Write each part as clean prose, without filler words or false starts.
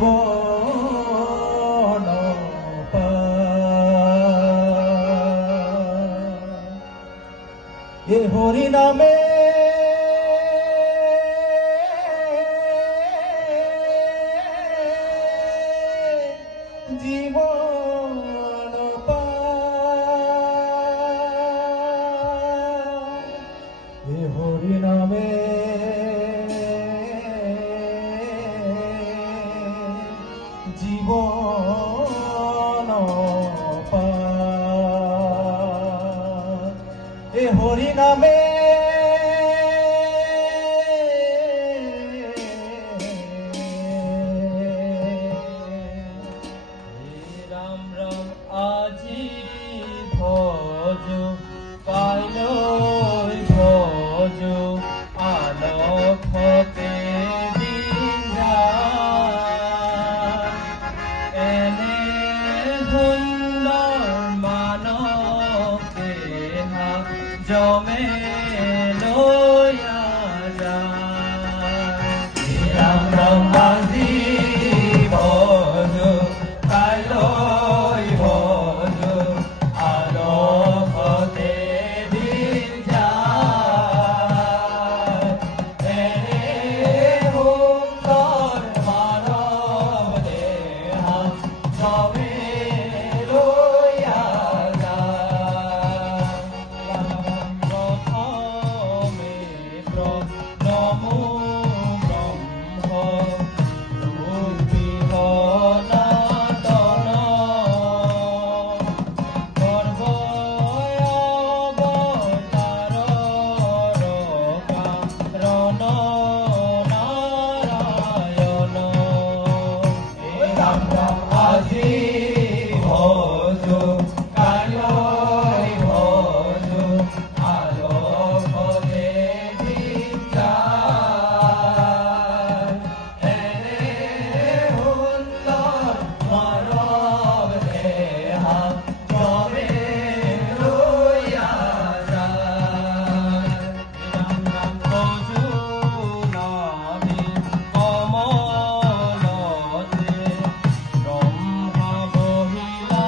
জীবন এ হরি নামে জীবন এ হরি নামে জীবন এ হরি নামে রাম রাম আজি ভজ পাইল ভজ আলোক হতে দিন এনে সুন্দর মানৱ দেহা জমে লয়া যায় রাম রাম আজি ভজ কাইল ভজ আলোক হতে দিন যায় এনে সুন্দর মানৱ দেহা জমে লয়া যায় প্রথমে নমো ব্রহ্ম রূপিহনাতন গর্ভয়বতার রণ নারায়ণ রাম রাম আজি ভজ কাইল ভজ আলোক হতে দিন যায় এনে সুন্দর মানৱ দেহা জমে লয়া যায় রাম রাম ভজো নামে কমলতে ব্রহ্মা বহিলা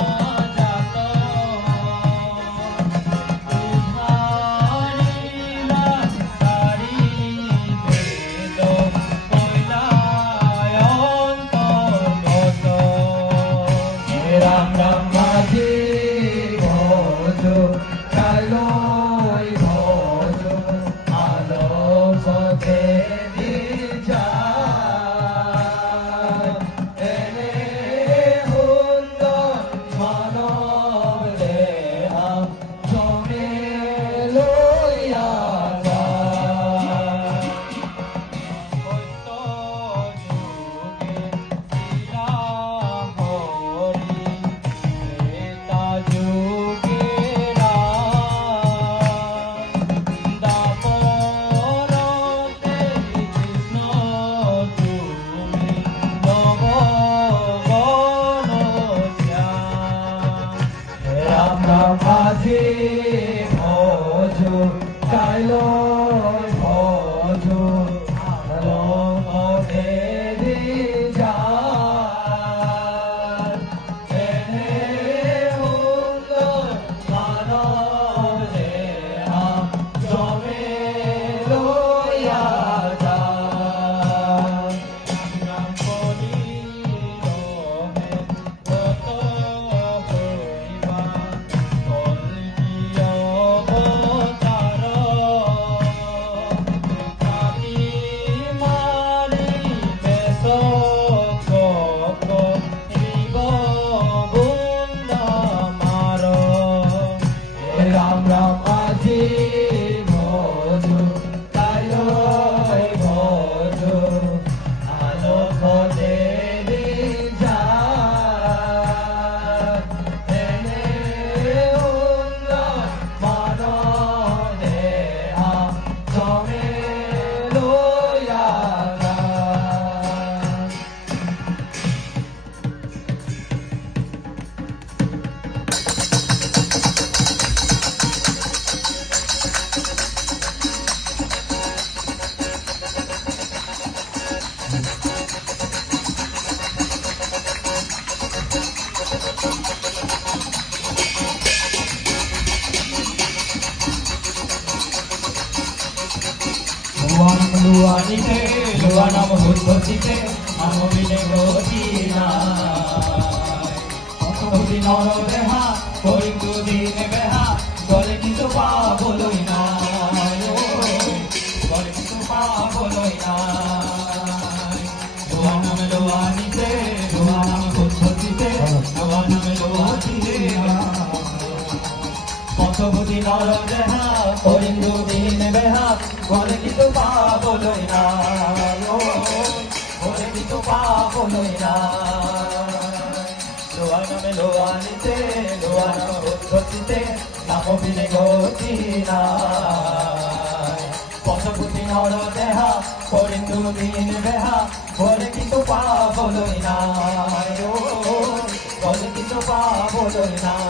জাত উদ্ধারিলা সারি বেদ কৈলায়ন্তর্গত রাম রাম আজি ভজ কাইল ভজ আলোক হতে দিন যায় এনে সুন্দর মানৱ দেহা জমে লয়া যায় সত্য যুগে শিলা হৰি ত্ৰেতা যুগে ৰাম দ্বাপৰতে কৃষ্ণ তুমি নৱঘনশ্যাম রাম রাম আজি ভজ কাইল ভজ আলোক হতে দিন যায় এনে সুন্দর মানৱ দেহা জমে লয়া যায় নাম কৰিলহে কত কৰিবা কল্কীয় অৱতাৰ লুয়ানিতে লুয়া নাম উদ্ভসিতে নাম বিনে গতি নাই অতবুদ্ধি নর দেহা করিন্তু দিন বেহা গলে কিন্তু পাবলই নাই গলে কিন্তু পাবলই নাই লুয়া নামে লুয়ানিতে লুয়া নাম উদ্ভসিতে লুয়া নামে লুয়ানিতে অতবুদ্ধি নর দেহা করিন্তু দিন বেহা গলে কিন্তু পাবলই নাই গলে কিন্তু পাবলই নাই লোয়া নামে লোয়ানিতে লোয়া নাম উদ্ভসিতে নাম বিনে গতি নাই পথবুদ্ধি নর দেহা করিন্তু দিন বেহা গলে কিন্তু পাবলই নাই গলে কিন্তু পাবলই নাই